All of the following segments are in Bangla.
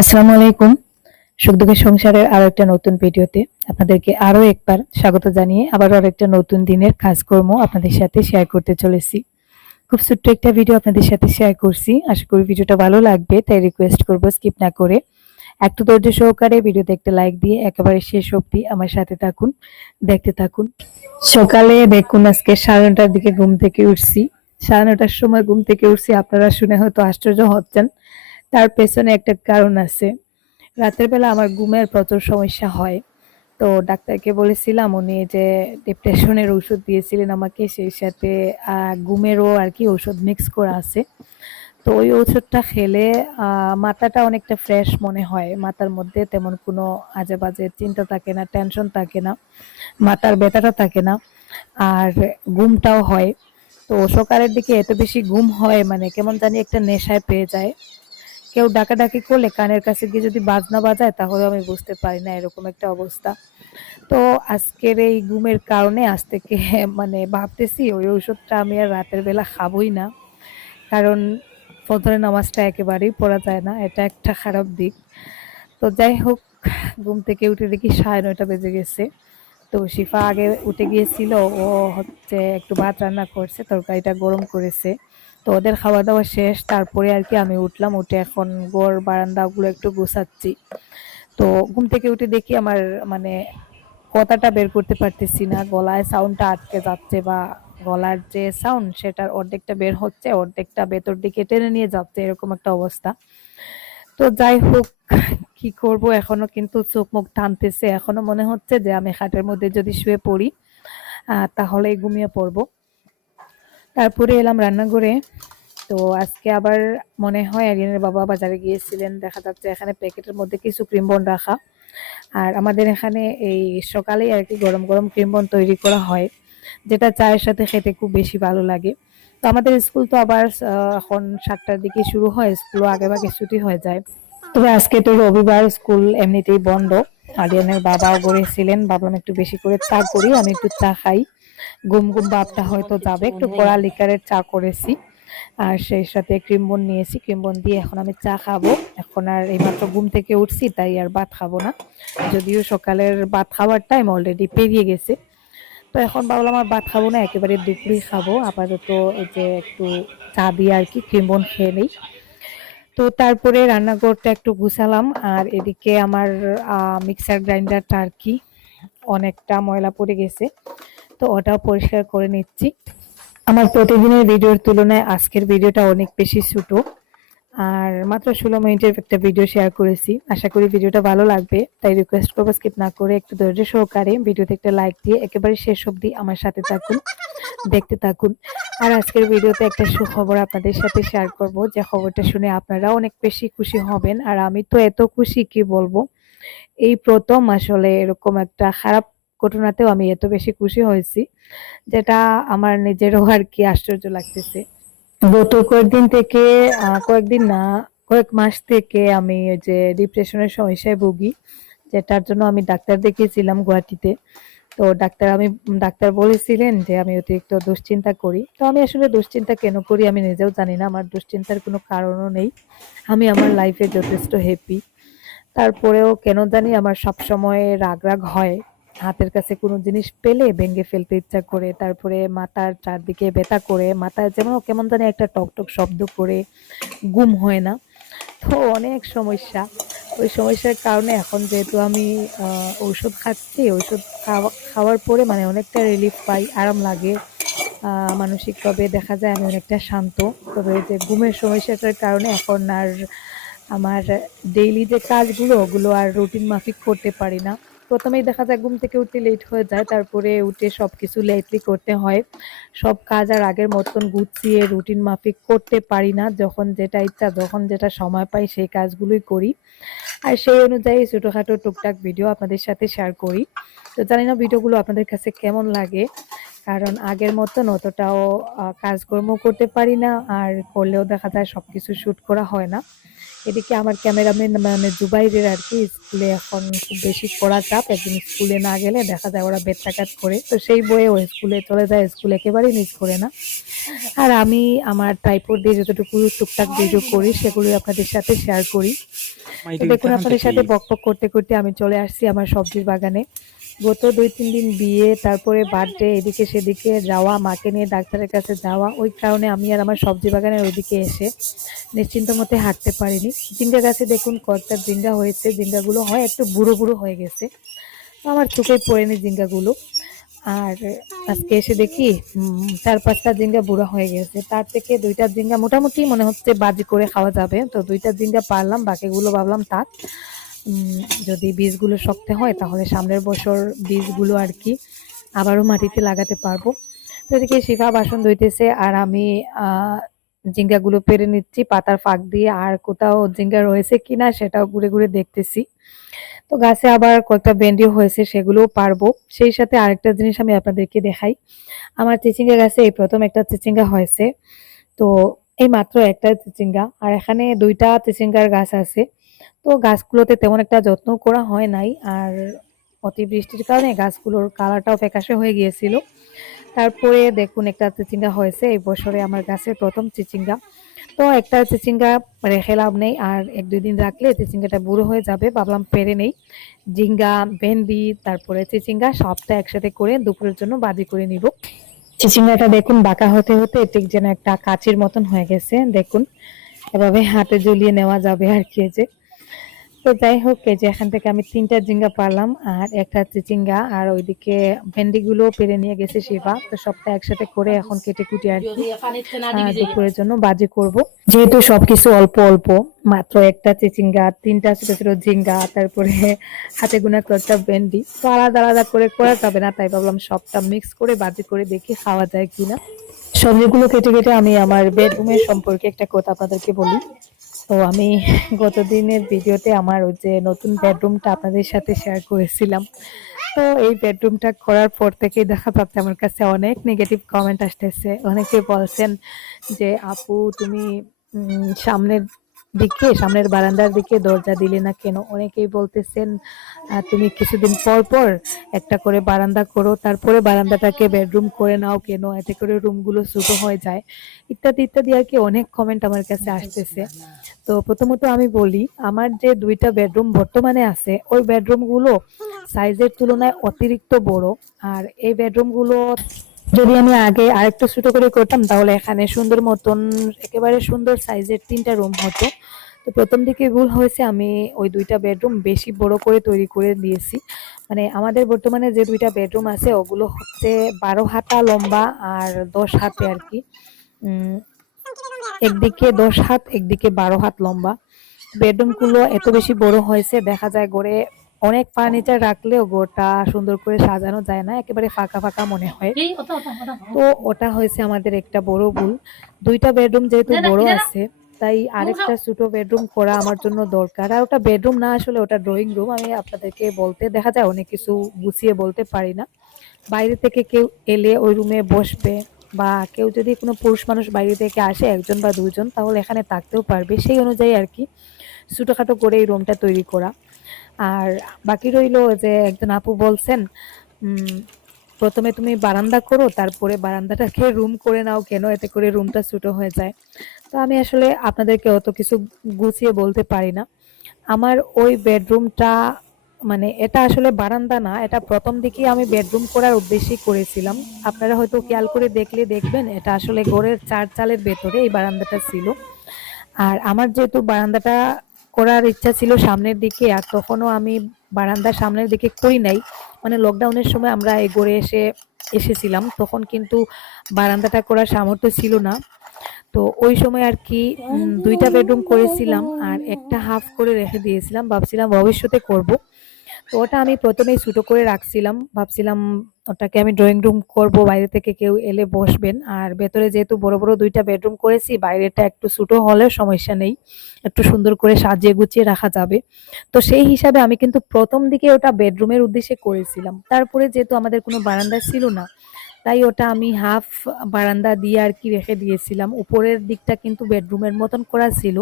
আসসালামু আলাইকুম। সুখ দুঃখের সংসারের আরও একটা নতুন ভিডিওতে আপনাদেরকে আরও একবার স্বাগত জানিয়ে আবারও আরেকটা নতুন দিনের কাজকর্ম আপনাদের সাথে শেয়ার করতে চলেছি। খুব ছোট্ট একটা ভিডিও আপনাদের সাথে শেয়ার করছি। আশা করি ভিডিওটা ভালো লাগবে, তাই রিকোয়েস্ট করব স্কিপ না করে। একটু ধৈর্য সহকারে ভিডিওতে একটা লাইক দিয়ে একেবারে শেষ অবধি আমার সাথে থাকুন, দেখতে থাকুন। সকালে দেখুন আজকে সাড়ে নটার দিকে ঘুম থেকে উঠছি। সাড়ে নটার সময় ঘুম থেকে উঠছি, আপনারা শুনে হয়তো আশ্চর্য হচ্ছেন। তার পেছনে একটা কারণ আছে। রাতের বেলা আমার ঘুমের প্রচুর সমস্যা হয়। তো ডাক্তারকে বলেছিলাম উনি যে ডিপ্রেশনের ওষুধ দিয়েছিলেন আমাকে, সেই সাথে ঘুমেরও আর কি ওষুধ মিক্স করা আছে। তো ওই ওষুধটা খেলে মাথাটা অনেকটা ফ্রেশ মনে হয়। মাথার মধ্যে তেমন কোনো আজে বাজে চিন্তা থাকে না টেনশন থাকে না, মাথার ব্যথাটা থাকে না, আর ঘুমটাও হয়। তো সকালের দিকে এত বেশি ঘুম হয় মানে কেমন জানি একটা নেশায় পেয়ে যায়। কেউ ডাকাডাকি করলে কানের কাছে গিয়ে যদি বাজনা বাজায় তাহলে আমি বুঝতে পারি না এরকম একটা অবস্থা। তো আজকের এই ঘুমের কারণে আজ থেকে মানে ভাবতেছি ওই ওষুধটা আমি আর রাতের বেলা খাবোই না। কারণ ফজরের নামাজটা একেবারেই পড়া যায় না, এটা একটা খারাপ দিক। তো যাই হোক, ঘুম থেকে উঠে দেখি সাড়ে নয়টা বেজে গেছে। তো শিফা আগে উঠে গিয়েছিল, ও হচ্ছে একটু ভাত রান্না করছে, তরকারিটা গরম করেছে। তো ওদের খাওয়া দাওয়া শেষ, তারপরে আর কি আমি উঠলাম, উঠে এখন গোর বারান্দাগুলো একটু গোছাচ্ছি। তো ঘুম থেকে উঠে দেখি আমার মানে কথাটা বের করতে পারতেছি না, গলায় সাউন্ডটা আটকে যাচ্ছে বা গলার যে সাউন্ড সেটার অর্ধেকটা বের হচ্ছে, অর্ধেকটা ভেতর দিকে টেনে নিয়ে যাচ্ছে, এরকম একটা অবস্থা। তো যাই হোক, কি করব? এখনও কিন্তু চোখ মুখ টানতেছে। এখনও মনে হচ্ছে যে আমি খাটের মধ্যে যদি শুয়ে পড়ি তাহলেই ঘুমিয়ে পড়ব। তারপরে এলাম রান্নাঘরে। তো আজকে আবার মনে হয় আরিয়ানের বাবা বাজারে গিয়েছিলেন। দেখা যাচ্ছে এখানে প্যাকেটের মধ্যে কিছু ক্রিম বন রাখা। আর আমাদের এখানে এই সকালেই আর কি গরম গরম ক্রিম বন তৈরি করা হয়, যেটা চায়ের সাথে খেতে খুব বেশি ভালো লাগে। তো আমাদের স্কুল তো আবার এখন সাতটার দিকে শুরু হয়, স্কুলও আগে ভাগে ছুটি হয়ে যায়। তবে আজকে তো রবিবার, স্কুল এমনিতেই বন্ধ। আরিয়ানের বাবাও গড়েছিলেন ভাবলাম একটু বেশি করে চা করি, আমি একটু চা খাই। গুম গুম ভাবটা হয়তো যাবে। একটু কড়া লিকারের চা করেছি। আর সেই সাথে ক্রিম বন নিয়েছি। ক্রিম বন দিয়ে এখন আমি চা খাব। এখন আর এইমাত্র ঘুম থেকে উঠছি, তাই আর ভাত খাব না। যদিও সকালের ভাত খাওয়ার টাইম অলরেডি পেরিয়ে গেছে। তো এখন ভাবলাম আমার ভাত খাব না, একেবারে দুপুরেই খাব। আপাতত এই যে একটু চা দিয়ে আর কি ক্রিম বন খেয়ে নেই। তো তারপরে রান্নাঘরটা একটু গুছালাম। আর এদিকে আমার মিক্সার গ্রাইন্ডারটা আর কি অনেকটা ময়লা পড়ে গেছে। তো ওটাও পরিষ্কার করে নিচ্ছি। আমার প্রতিদিনের ভিডিওর তুলনায় আজকের ভিডিওটা অনেক বেশি ছোট। আর মাত্র ষোলো মিনিটের একটা ভিডিও শেয়ার করেছি। আশা করি ভিডিওটা ভালো লাগবে। তাই রিকোয়েস্ট করব স্কিপ না করে একটু ধৈর্য সহকারে ভিডিওতে একটা লাইক দিয়ে একেবারে শেষ অবধি আমার সাথে থাকুন, দেখতে থাকুন। আর আজকের ভিডিওতে একটা সুখবর আপনাদের সাথে শেয়ার করব। যে খবরটা শুনে আপনারা অনেক বেশি খুশি হবেন। আর আমি তো এত খুশি, কি বলব? এই প্রথম আসলে এরকম একটা খারাপ ঘটনাতেও আমি এত বেশি খুশি হয়েছি, যেটা আমার নিজেরও আর কি আশ্চর্য লাগতেছে। গত কয়েকদিন থেকে কয়েকদিন না, কয়েক মাস থেকে আমি যে ডিপ্রেশনের সমস্যায় ভুগি, যেটার জন্য আমি ডাক্তার দেখিয়েছিলাম গুয়াহাটিতে। তো ডাক্তার আমি, ডাক্তার বলেছিলেন যে আমি অতিরিক্ত দুশ্চিন্তা করি। তো আমি আসলে দুশ্চিন্তা কেন করি আমি নিজেও জানি না, আমার দুশ্চিন্তার কোনো কারণও নেই। আমি আমার লাইফে যথেষ্ট হ্যাপি তারপরেও কেন জানি আমার সব সময় রাগ রাগ হয়। হাতের কাছে কোনো জিনিস পেলে ভেঙে ফেলতে ইচ্ছা করে, তারপরে মাথার চারদিকে ব্যথা করে, মাথায় যেমন কেমন জানি একটা টকটক শব্দ করে গুম হয় না। তো অনেক সমস্যা। ওই সমস্যার কারণে এখন যেহেতু আমি ঔষধ খাচ্ছি ওষুধ খাওয়া, খাওয়ার পরে মানে অনেকটা রিলিফ পাই, আরাম লাগে। মানসিকভাবে দেখা যায় আমি অনেকটা শান্ত। তবে যে ঘুমের সমস্যাটার কারণে এখন আর আমার ডেইলি যে কাজগুলো, ওগুলো আর রুটিন মাফিক করতে পারি না। প্রথমেই দেখা যায় ঘুম থেকে উঠতে লেট হয়ে যায়, তারপরে উঠে সব কিছু লেটলি করতে হয়। সব কাজ আর আগের মতন গুছিয়ে রুটিন মাফিক করতে পারি না। যখন যেটা ইচ্ছা, যখন যেটা সময় পাই, সেই কাজগুলোই করি। আর সেই অনুযায়ী ছোটোখাটো টুকটাক ভিডিও আপনাদের সাথে শেয়ার করি। তো জানি না ভিডিওগুলো আপনাদের কাছে কেমন লাগে। কারণ আগের মতন অতটাও কাজকর্ম করতে পারি না আর করলেও দেখা যায় সবকিছু শ্যুট করা হয় না। এদিকে আমার ক্যামেরাম্যান মানে জুবাইরের আর কি স্কুলে এখন খুব বেশি পড়া চাপ একদিন স্কুলে না গেলে দেখা যায় ওরা বেত্রাঘাত করে। তো সেই বয়ে ও স্কুলে চলে যায় স্কুল একেবারেই মিস করে না। আর আমি আমার ট্রাইপড দিয়ে যতটুকু টুকটাক ভিডিও করি সেগুলি আপনাদের সাথে শেয়ার করি। দেখুন আপনাদের সাথে বক বক করতে করতে আমি চলে আসছি আমার সবজির বাগানে। গত দুই তিন দিন বিয়ে তারপরে বার্থডে এদিকে সেদিকে যাওয়া মাকে নিয়ে ডাক্তারের কাছে যাওয়া ওই কারণে আমি আর আমার সবজি বাগানের ওইদিকে এসে নিশ্চিন্ত মতে হাঁটতে পারিনি। জিঙ্গা গাছে দেখুন কয়েকটা জিঙ্গা হয়েছে জিঙ্গাগুলো হয় একটু বুড়ো বুড়ো হয়ে গেছে। আমার চোখে পড়েনি জিঙ্গাগুলো। আর আজকে এসে দেখি চার পাঁচটা জিঙ্গা বুড়া হয়ে গেছে। তার থেকে দুইটা জিঙ্গা মোটামুটি মনে হচ্ছে বাজি করে খাওয়া যাবে। তো দুইটা জিঙ্গা পারলাম বাকিগুলো ভাবলাম উম, যদি বীজগুলো শক্ত হয়, তাহলে সামনের বছর বীজগুলো আর কি আবারও মাটিতে লাগাতে পারব। তো এদিকে শিফা বাসন ধুইতেছে আর আমি জিঙ্গাগুলো পেরে নিচ্ছি, পাতার ফাঁক দিয়ে। আর কোথাও জিঙ্গা রয়েছে কিনা সেটাও ঘুরে ঘুরে দেখতেছি। তো গাছে আবার কয়েকটা ভেন্ডি হয়েছে, সেগুলোও পারব। সেই সাথে আরেকটা জিনিস আমি আপনাদেরকে দেখাই। আমার চিচিঙ্গা গাছে এই প্রথম একটা চিচিঙ্গা হয়েছে। তো এই মাত্র একটা চিচিঙ্গা। আর এখানে দুইটা চিচিঙ্গার গাছ আছে। তো গাছগুলোতে তেমন একটা যত্ন করা হয় নাই। আর অতিবৃষ্টির কারণে গাছগুলোর কালারটাও ফ্যাকাশে হয়ে গিয়েছিল। তারপরে দেখুন, একটা চিচিঙ্গা হয়েছে। এই বছরে আমার গাছের প্রথম চিচিঙ্গা। তো একটা চিচিঙ্গা রেখে লাভ নেই। আর এক, দুই দিন রাখলে চিচিঙ্গাটা বুড়ো হয়ে যাবে। ভাবলাম পেরে নেই। জিঙ্গা ভেন্ডি, তারপরে চিচিঙ্গা সবটা একসাথে করে দুপুরের জন্য বাজি করে নিব। চিচিঙ্গাটা দেখুন, বাঁকা হতে হতে ঠিক যেন একটা কাচির মতন হয়ে গেছে। দেখুন, এভাবে হাতে ঝুলিয়ে নেওয়া যাবে আর কি যে। তো যাই হোক, এই যে এখান থেকে আমি তিনটা জিঙ্গা পারলাম, আর একটা চিচিঙ্গা আর ওইদিকে ভেন্ডি গুলো পেরে নিয়ে গেছে শিবা। তো সবটা একসাথে করে এখন কেটে কুটে আর দুপুরের জন্য বাজি করব। যেহেতু সবকিছু অল্প অল্প, মাত্র একটা চিচিঙ্গা তিনটা ছোট ছোট ঝিঙ্গা, তারপরে হাতে গুনা কয়েকটা ভেন্ডি। তো আলাদা আলাদা করে করা যাবে না, তাই ভাবলাম সবটা মিক্স করে বাজি করে দেখি খাওয়া যায় কিনা। সবজিগুলো কেটে কেটে আমি আমার বেডরুমের সম্পর্কে একটা কথা আপনাদেরকে বলি। তো আমি গত দিনের ভিডিওতে আমার ওই যে নতুন বেডরুমটা আপনাদের সাথে শেয়ার করেছিলাম। তো এই বেডরুমটা করার পর থেকেই দেখা পাচ্ছে আমার কাছে অনেক নেগেটিভ কমেন্ট আসতেছে। অনেকে বলছেন যে, আপু, তুমি সামনের দিকে, সামনের বারান্দার দিকে দরজা দিলে না কেন? অনেকেই বলতেছেন তুমি কিছুদিন পর পর একটা করে বারান্দা করো, তারপরে বারান্দাটাকে বেডরুম করে নাও কেন? এতে করে রুমগুলো ছোট হয়ে যায়। ইত্যাদি ইত্যাদি আর কি অনেক কমেন্ট আমার কাছে আসতেছে। তো প্রথমত আমি বলি, আমার যে দুইটা বেডরুম বর্তমানে আছে, ওই বেডরুমগুলো সাইজের তুলনায় অতিরিক্ত বড়। আর এই বেডরুমগুলো যদি আমি আগে আরেকটু ছোট করে করতাম, তাহলে এখানে সুন্দর মতন, একেবারে সুন্দর সাইজের তিনটা রুম হতো। তো প্রথম দিকে ভুল হয়েছে, আমি ওই দুইটা বেডরুম বেশি বড় করে তৈরি করে দিয়েছি। মানে আমাদের বর্তমানে যে দুইটা বেডরুম আছে, ওগুলো হচ্ছে বারো হাতা লম্বা আর দশ হাতে আর কি। একদিকে দশ হাত, একদিকে বারো হাত লম্বা। বেডরুমগুলো এত বেশি বড় হয়েছে, দেখা যায় গড়ে অনেক ফার্নিচার রাখলেও গোটা সুন্দর করে সাজানো যায় না একেবারে ফাঁকা ফাঁকা মনে হয়। তো ওটা হয়েছে আমাদের একটা বড় ভুল। দুইটা বেডরুম যেহেতু বড় আছে তাই আরেকটা ছোট বেডরুম করা আমার জন্য দরকার। আর ওটা বেডরুম না আসলে ওটা ড্রয়িং রুম আমি আপনাদেরকে বলতে দেখা যায় অনেক কিছু গুছিয়ে বলতে পারি না। বাইরে থেকে কেউ এলে ওই রুমে বসবে বা কেউ যদি কোনো পুরুষ মানুষ বাইরে থেকে আসে একজন বা দুজন তাহলে এখানে থাকতেও পারবে। সেই অনুযায়ী আর কি ছোটোখাটো করে এই রুমটা তৈরি করা। আর বাকি রইল যে একজন আপু বলছেন প্রথমে তুমি বারান্দা করো, তারপরে বারান্দাটাকে রুম করে নাও কেন? এতে করে রুমটা ছোটো হয়ে যায়। তো আমি আসলে আপনাদেরকে অত কিছু গুছিয়ে বলতে পারি না। আমার ওই বেডরুমটা মানে এটা আসলে বারান্দা না, এটা প্রথম দিকেই আমি বেডরুম করার উদ্দেশ্যেই করেছিলাম। আপনারা হয়তো খেয়াল করে দেখলে দেখবেন, এটা আসলে ঘরের চার চালের ভেতরে এই বারান্দাটা ছিল। আর আমার যেহেতু বারান্দাটা করার ইচ্ছা ছিল সামনের দিকে, আর তখনও আমি বারান্দার সামনের দিকে করি নাই। মানে লকডাউনের সময় আমরা এগোড়ে গড়ে এসে, এসেছিলাম, তখন কিন্তু বারান্দাটা করার সামর্থ্য ছিল না। তো ওই সময় আর কি দুইটা বেডরুম করেছিলাম, আর একটা হাফ করে রেখে দিয়েছিলাম। ভাবছিলাম ভবিষ্যতে করব। তো ওটা আমি প্রথমেই ছোটো করে রাখছিলাম। ভাবছিলাম ওটাকে আমি ড্রয়িং রুম করব, বাইরে থেকে কেউ এলে বসবেন। আর ভেতরে যেহেতু বড় বড় দুইটা বেডরুম করেছি, বাইরেটা একটু ছোটো হলে সমস্যা নেই। একটু সুন্দর করে সাজিয়ে গুছিয়ে রাখা যাবে। তো সেই হিসাবে আমি কিন্তু প্রথম দিকে ওটা বেডরুমের উদ্দেশ্যে করেছিলাম। তারপরে যেহেতু আমাদের কোনো বারান্দা ছিল না তাই ওটা আমি হাফ বারান্দা দিয়ে আর কি রেখে দিয়েছিলাম। উপরের দিকটা কিন্তু বেডরুমের মতন করা ছিল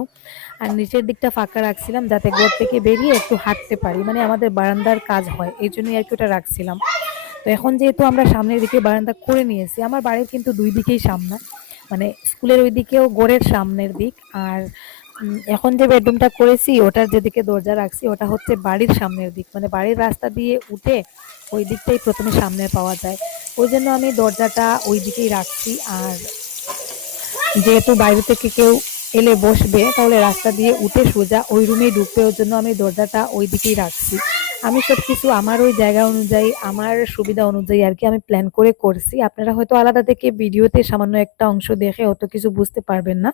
আর নিচের দিকটা ফাঁকা রাখছিলাম যাতে ঘর থেকে বেরিয়ে একটু হাঁটতে পারি। মানে আমাদের বারান্দার কাজ হয়, এই জন্যই আর কি ওটা রাখছিলাম। তো এখন যেহেতু আমরা সামনের দিকে বারান্দা করে নিয়েছি, আমার বাড়ির কিন্তু দুই দিকেই সামনা। মানে স্কুলের ওই দিকেও গোড়ের সামনের দিক আর এখন যে বেডরুমটা করেছি, ওটার যেদিকে দরজা রাখছি, ওটা হচ্ছে বাড়ির সামনের দিক। মানে বাড়ির রাস্তা দিয়ে উঠে ওই দিকটাই প্রথমে সামনে পাওয়া যায়। ওই জন্য আমি দরজাটা ওই দিকেই রাখছি। আর যেহেতু বাইরে থেকে কেউ এলে বসবে, তাহলে রাস্তা দিয়ে উঠে সোজা ওই রুমেই ঢুকবে। ওর জন্য আমি দরজাটা ওই দিকেই রাখছি। আমি সব কিছু আমার ওই জায়গা অনুযায়ী, আমার সুবিধা অনুযায়ী আর কি আমি প্ল্যান করে করছি। আপনারা হয়তো আলাদা থেকে ভিডিওতে সামান্য একটা অংশ দেখে অত কিছু বুঝতে পারবেন না।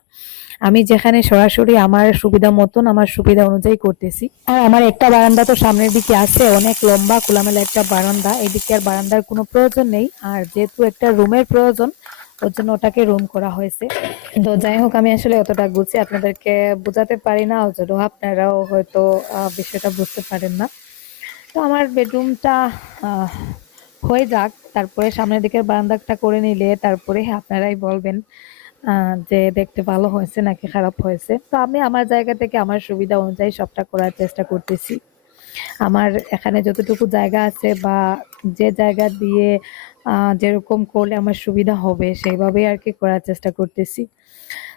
আমি যেখানে সরাসরি আমার সুবিধা মতন, আমার সুবিধা অনুযায়ী করতেছি। আর আমার একটা বারান্দা তো সামনের দিকে আছে, অনেক লম্বা, খোলামেলা একটা বারান্দা। এদিকে আর বারান্দার কোনো প্রয়োজন নেই। আর যেহেতু একটা রুমের প্রয়োজন, ওর জন্য ওটাকে রুম করা হয়েছে। তো যাই হোক, আমি আসলে অতটা গুছিয়ে আপনাদেরকে বোঝাতে পারি না। আপনারাও হয়তো বিষয়টা বুঝতে পারেন না। তো আমার বেডরুমটা হয়ে যাক। তারপরে সামনের দিকের বারান্দাটা করে নিলে তারপরে আপনারাই বলবেন যে দেখতে ভালো হয়েছে নাকি খারাপ হয়েছে। তো আমি আমার জায়গা থেকে আমার সুবিধা অনুযায়ী সবটা করার চেষ্টা করতেছি। আমার এখানে যতটুকু জায়গা আছে বা যে জায়গা দিয়ে যেরকম করলে আমার সুবিধা হবে সেইভাবে আর কি করার চেষ্টা করতেছি।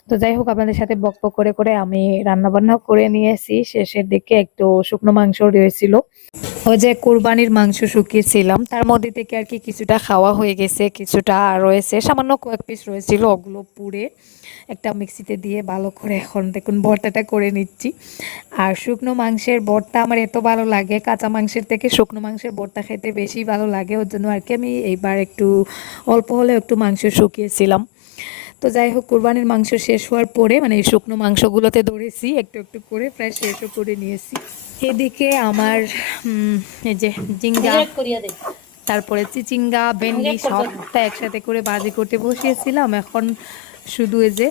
তো যাই হোক, আপনাদের সাথে বক করে করে আমি রান্না বান্না করে নিয়েছি। শেষের দিকে একটু শুকনো মাংস রয়েছিল। ওই যে কোরবানির মাংস শুকিয়েছিলাম, তার মধ্যে থেকে আর কি কিছুটা খাওয়া হয়ে গেছে, কিছুটা রয়েছে। সামান্য কয়েক পিস রয়েছিল, ওগুলো পুড়ে একটা মিক্সিতে দিয়ে ভালো করে এখন দেখুন ভর্তাটা করে নিচ্ছি। আর শুকনো মাংসের ভর্তা আমার এত ভালো লাগে, কাঁচা মাংসের থেকে শুকনো মাংসের ভর্তা খেতে বেশি ভালো লাগে, ওর জন্য আর কি আমি এইবার একটু অল্প হলেও একটু মাংস শুকিয়েছিলাম। তো যাই হোক কোরবানির মাংস শেষ হওয়ার পরে মানে শুকনো মাংসগুলোতে ধরেছি একটু একটু করে প্রায় শেষও করে নিয়েছি। এদিকে আমার যে জিঙ্গা তারপরে চিচিঙ্গা ভেন্ডি সবটা একসাথে করে বাজি করতে বসিয়েছিলাম। এখন শুধু এই যে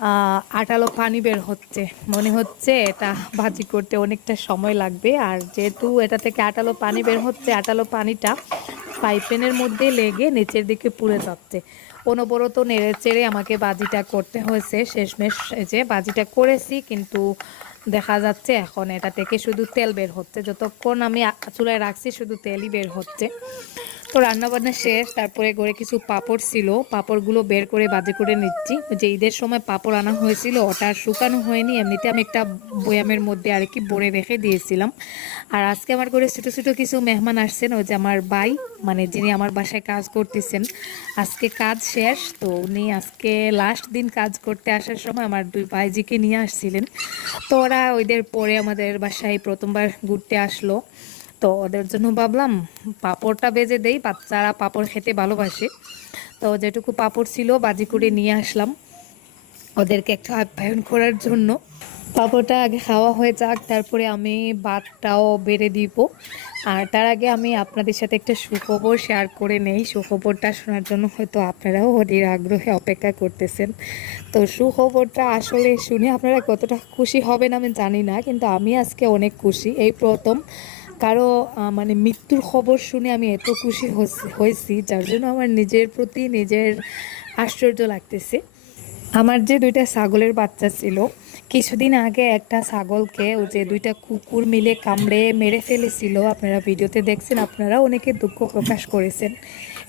আহ, আটালো পানি বের হচ্ছে। মনে হচ্ছে এটা ভাজি করতে অনেকটা সময় লাগবে। আর যেহেতু এটা থেকে আটালো পানি বের হচ্ছে আটালো পানিটা পাইপেনের মধ্যে লেগে নিচের দিকে পুড়ে যাচ্ছে। অনবরত নেড়ে চেড়ে আমাকে বাজিটা করতে হয়েছে। শেষমেশ যে বাজিটা করেছি, কিন্তু দেখা যাচ্ছে এখন এটা থেকে শুধু তেল বের হচ্ছে। যতক্ষণ আমি চুলায় রাখছি, শুধু তেলই বের হচ্ছে। তো রান্নাবান্না শেষ, তারপরে ঘরে কিছু পাপড় ছিল, পাপড়গুলো বের করে বাজে করে নিচ্ছি। যে ঈদের সময় পাপড় আনা হয়েছিল, ওটা শুকানো হয়নি, এমনিতে আমি একটা বয়ামের মধ্যে আর কি ভরে রেখে দিয়েছিলাম। আর আজকে আমার ঘরে ছোটো ছোটো কিছু মেহমান আসছেন, ওই যে আমার ভাই মানে যিনি আমার বাসায় কাজ করতেছেন। আজকে কাজ শেষ, তো উনি আজকে লাস্ট দিন কাজ করতে আসার সময় আমার দুই ভাইজিকে নিয়ে আসছিলেন। তো ওরা ওইদের পরে আমাদের বাসায় প্রথমবার ঘুরতে আসলো। তো ওদের জন্য ভাবলাম পাঁপড়টা বেজে দেই, বাচ্চারা পাঁপড় খেতে ভালোবাসে। তো যেটুকু পাঁপড় ছিল বাজি করে নিয়ে আসলাম ওদেরকে একটু আপ্যায়ন করার জন্য। পাঁপড়টা আগে খাওয়া হয়ে যাক, তারপরে আমি ভাতটাও বেড়ে দিব। আর তার আগে আমি আপনাদের সাথে একটা সুখবর শেয়ার করে নেই। সুখবরটা শোনার জন্য হয়তো আপনারাও অধীর আগ্রহে অপেক্ষা করতেছেন। তো সুখবরটা আসলে শুনে আপনারা কতটা খুশি হবেন আমি জানি না, কিন্তু আমি আজকে অনেক খুশি। এই প্রথম কারও মানে মৃত্যুর খবর শুনে আমি এত খুশি হয়েছি- যার জন্য আমার নিজের প্রতি নিজের আশ্চর্য লাগতেছে। আমার যে দুইটা ছাগলের বাচ্চা ছিল, কিছুদিন আগে একটা ছাগলকে ও যে দুইটা কুকুর মিলে কামড়ে মেরে ফেলেছিল, আপনারা ভিডিওতে দেখছেন আপনারা অনেকে দুঃখ প্রকাশ করেছেন।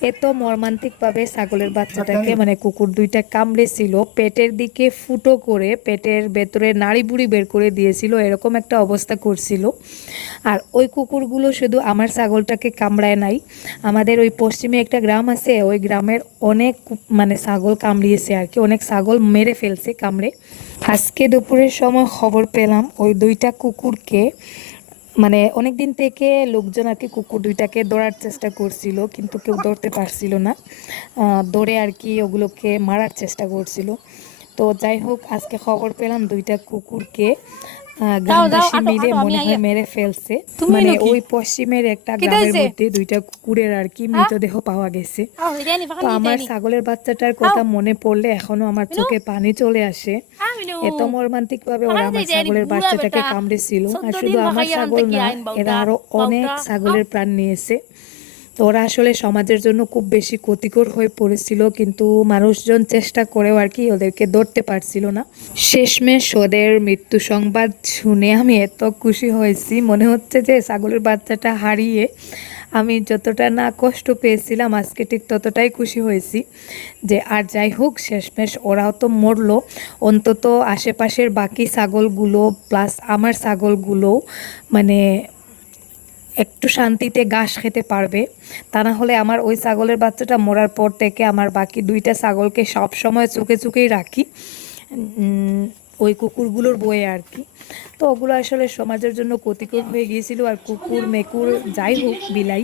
এত মর্মান্তিকভাবে ছাগলের বাচ্চাটাকে মানে কুকুর দুইটা কামড়েছিল পেটের দিকে ফুটো করে পেটের ভেতরে নাড়ি বুড়ি বের করে দিয়েছিল এরকম একটা অবস্থা করছিল। আর ওই কুকুরগুলো শুধু আমার ছাগলটাকে কামড়ায় নাই আমাদের ওই পশ্চিমে একটা গ্রাম আছে ওই গ্রামের অনেক মানে ছাগল কামড়িয়েছে আর কি অনেক ছাগল মেরে ফেলছে কামড়ে। আজকে দুপুরের সময় খবর পেলাম ওই দুইটা কুকুরকে মানে অনেক দিন থেকে লোকজন আর কি কুকুর দুইটাকে দৌড়ার চেষ্টা করছিল, কিন্তু কেউ দৌড়তে পারছিল না। দৌড়ে আর কি ওগুলোকে মারার চেষ্টা করছিল। তো যাই হোক, আজকে খবর পেলাম দুইটা কুকুরকে। গ্রামবাসী মিলে মনে হয় মেরে ফেলছে। মানে ওই পশ্চিমের একটা গ্রামের মধ্যে দুইটা কুকুরের আর কি মৃতদেহ পাওয়া গেছে। তো আমার ছাগলের বাচ্চাটার কথা মনে পড়লে এখনও আমার চোখে পানি চলে আসে। এত মর্মান্তিক ভাবে ওরা আমার ছাগলের বাচ্চাটাকে কামড়েছিল। আর শুধু আমার ছাগল না এরা আরও অনেক ছাগলের প্রাণ নিয়েছে। তো ওরা আসলে সমাজের জন্য খুব বেশি ক্ষতিকর হয়ে পড়েছিল, কিন্তু মানুষজন চেষ্টা করেও আর কি ওদেরকে ধরতে পারছিল না। শেষমেশ ওদের মৃত্যু সংবাদ শুনে আমি এত খুশি হয়েছি, মনে হচ্ছে যে ছাগলের বাচ্চাটা হারিয়ে আমি যতটা না কষ্ট পেয়েছিলাম, আজকে ঠিক ততটাই খুশি হয়েছি যে আর যাই হোক, শেষমেশ ওরাও তো মরলো। অন্তত আশেপাশের বাকি ছাগলগুলো প্লাস আমার ছাগলগুলো মানে একটু শান্তিতে ঘাস খেতে পারবে, তা না হলে আমার ওই ছাগলের বাচ্চাটা মরার পর থেকে আমার বাকি দুইটা ছাগলকে সব সময় চুকে চুকেই রাখি ওই কুকুরগুলোর বয়ে আর কি। তো ওগুলো আসলে সমাজের জন্য ক্ষতিকর হয়ে গিয়েছিল আর কুকুর, মেকুর, যাই হোক, বিলাই।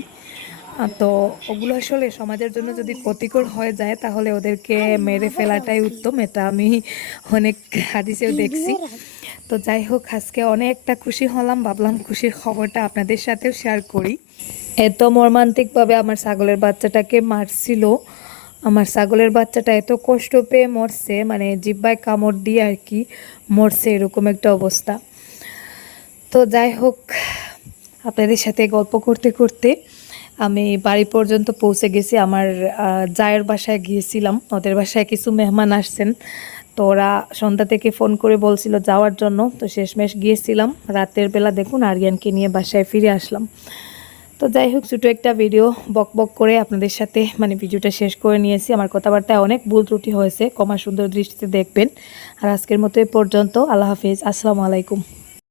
তো ওগুলো আসলে সমাজের জন্য যদি ক্ষতিকর হয়ে যায়, তাহলে ওদেরকে মেরে ফেলাটাই উত্তম, এটা আমি অনেক হাদিসেও দেখছি। তো যাই হোক, আজকে অনেকটা খুশি হলাম। ভাবলাম খুশির খবরটা আপনাদের সাথেও শেয়ার করি। এত মর্মান্তিকভাবে আমার ছাগলের বাচ্চাটাকে মারছিল। আমার ছাগলের বাচ্চাটা এত কষ্ট পেয়ে মরছে মানে জিব্বায় কামড় দিয়ে আর কি মরছে, এরকম একটা অবস্থা। তো যাই হোক, আপনাদের সাথে গল্প করতে করতে আমি বাড়ি পর্যন্ত পৌঁছে গেছি। আমার জায়ের বাসায় গিয়েছিলাম। ওদের বাসায় কিছু মেহমান আসছেন। তো ওরা সন্ধ্যা থেকে ফোন করে বলছিল যাওয়ার জন্য। তো শেষমেশ গিয়েছিলাম। রাতের বেলা দেখুন আরিয়ানকে নিয়ে বাসায় ফিরে আসলাম। তো যাই হোক, ছোটো একটা ভিডিও বক বক করে আপনাদের সাথে মানে ভিডিওটা শেষ করে নিয়েছি। আমার কথাবার্তায় অনেক ভুল ত্রুটি হয়েছে। কমা সুন্দর দৃষ্টিতে দেখবেন। আর আজকের মতো এ পর্যন্ত। আল্লাহ হাফিজ। আসসালামু আলাইকুম।